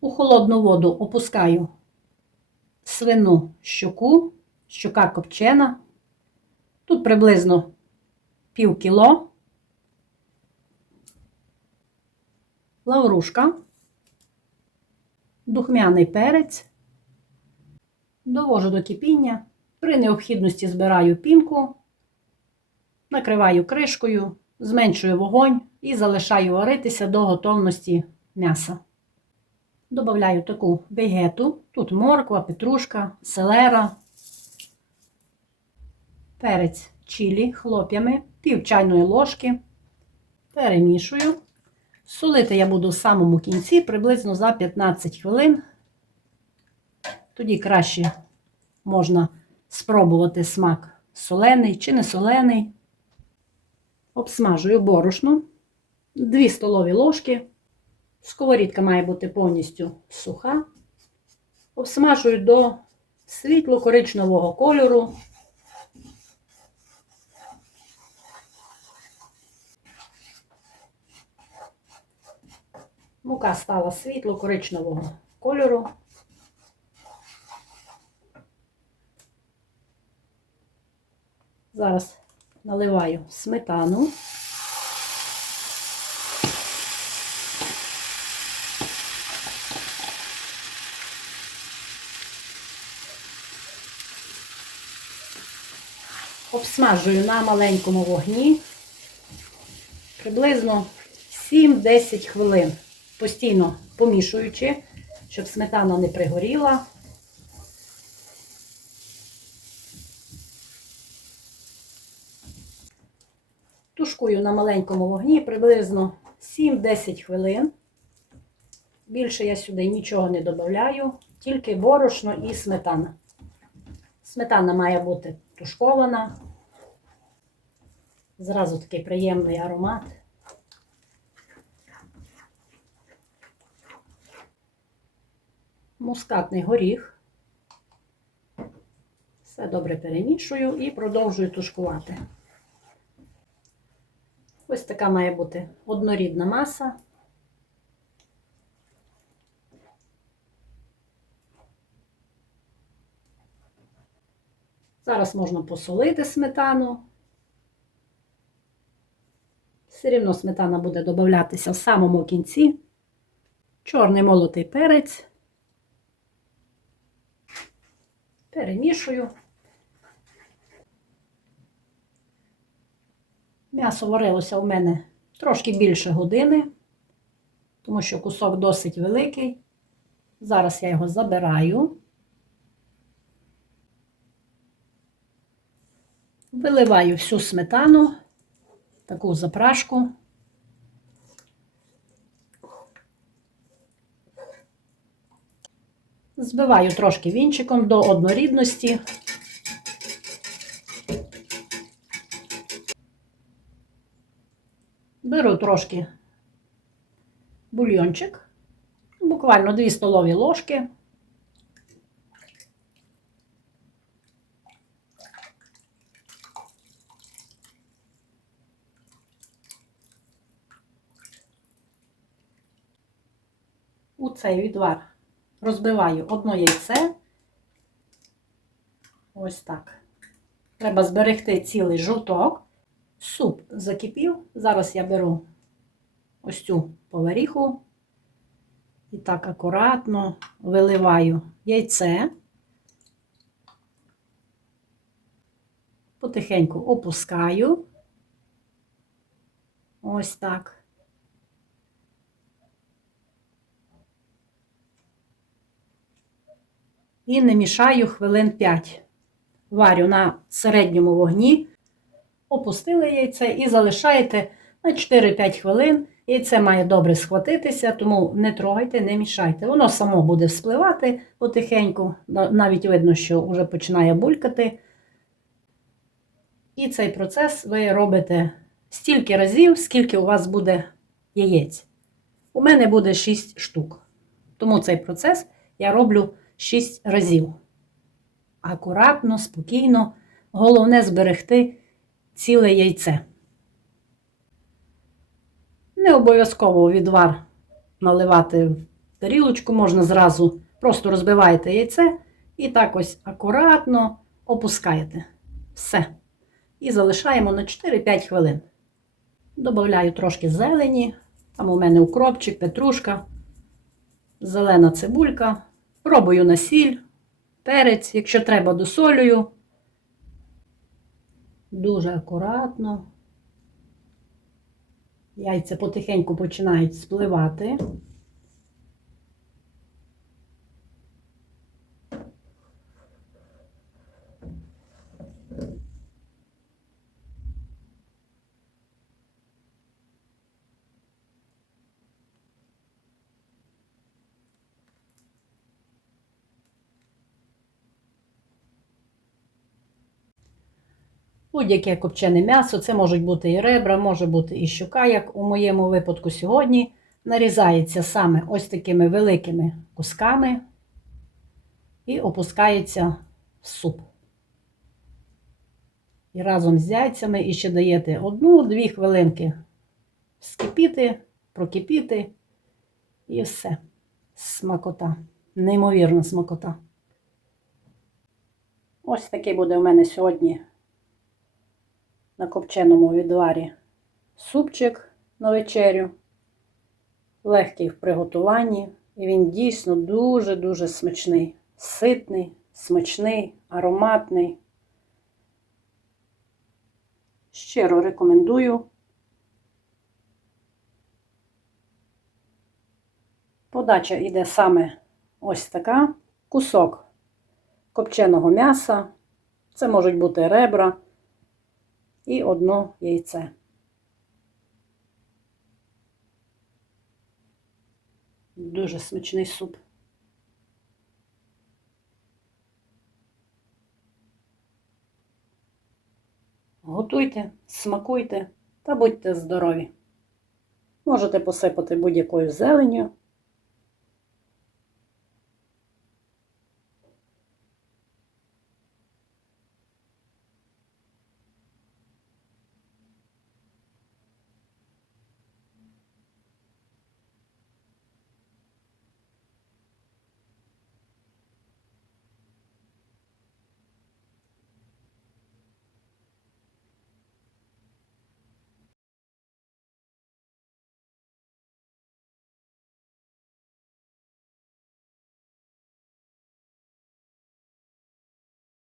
У холодну воду опускаю свину щоку, щока копчена. Тут приблизно пів кіло. Лаврушка, духмяний перець. Довожу до кипіння. При необхідності збираю пінку, накриваю кришкою, зменшую вогонь і залишаю варитися до готовності м'яса. Добавляю таку вегету. Тут морква, петрушка, селера, перець чилі хлоп'ями, пів чайної ложки. Перемішую. Солити я буду в самому кінці, приблизно за 15 хвилин. Тоді краще можна спробувати смак солений чи не солений. Обсмажую борошно, 2 столові ложки. Сковорідка має бути повністю суха. Обсмажую до світло-коричневого кольору. Мука стала світло-коричневого кольору. Зараз наливаю сметану. Обсмажую на маленькому вогні приблизно 7-10 хвилин, постійно помішуючи, щоб сметана не пригоріла. Тушкую на маленькому вогні приблизно 7-10 хвилин. Більше я сюди нічого не додаю, тільки борошно і сметана. Сметана має бути тушкована. Зразу такий приємний аромат. Мускатний горіх. Все добре перемішую і продовжую тушкувати. Ось така має бути однорідна маса. Зараз можна посолити сметану. Все рівно сметана буде додатися в самому кінці. Чорний молотий перець. Перемішую. М'ясо варилося у мене трошки більше години, тому що кусок досить великий. Зараз я його забираю. Виливаю всю сметану, таку запрашку. Збиваю трошки вінчиком до однорідності. Беру трошки бульйончик, буквально 2 столові ложки. Цей відвар розбиваю одно яйце. Ось так. Треба зберегти цілий жовток. Суп закипів. Зараз я беру ось цю поваріху і так акуратно виливаю яйце, потихеньку опускаю. Ось так. І не мішаю хвилин 5. Варю на середньому вогні опустили яйце і залишаєте на 4-5 хвилин. Яйце має добре схватитися, тому не трогайте, не мішайте. Воно само буде вспливати потихеньку, навіть видно, що вже починає булькати. І цей процес ви робите стільки разів, скільки у вас буде яєць. У мене буде 6 штук. Тому цей процес я роблю 6 разів. Акуратно, спокійно, головне зберегти ціле яйце. Не обов'язково відвар наливати в тарілочку, можна зразу просто розбиваєте яйце і так ось акуратно опускаєте. Все. І залишаємо на 4-5 хвилин. Добавляю трошки зелені. Там у мене укропчик, петрушка, зелена цибулька. Пробую на сіль, перець, якщо треба, досолюю. Дуже акуратно. Яйця потихеньку починають спливати. Будь-яке копчене м'ясо, це можуть бути і ребра, може бути і щука, як у моєму випадку сьогодні. Нарізається саме ось такими великими кусками і опускається в суп. І разом з яйцями і ще даєте одну-дві хвилинки скипіти, прокипіти і все. Смакота. Неймовірна смакота. Ось такий буде у мене сьогодні на копченому відварі супчик на вечерю. Легкий в приготуванні. І він дійсно дуже-дуже смачний. Ситний, смачний, ароматний. Щиро рекомендую. Подача йде саме ось така. Кусок копченого м'яса. Це можуть бути ребра і одно яйце. Дуже смачний суп. Готуйте, смакуйте та будьте здорові. Можете посипати будь-якою зеленню.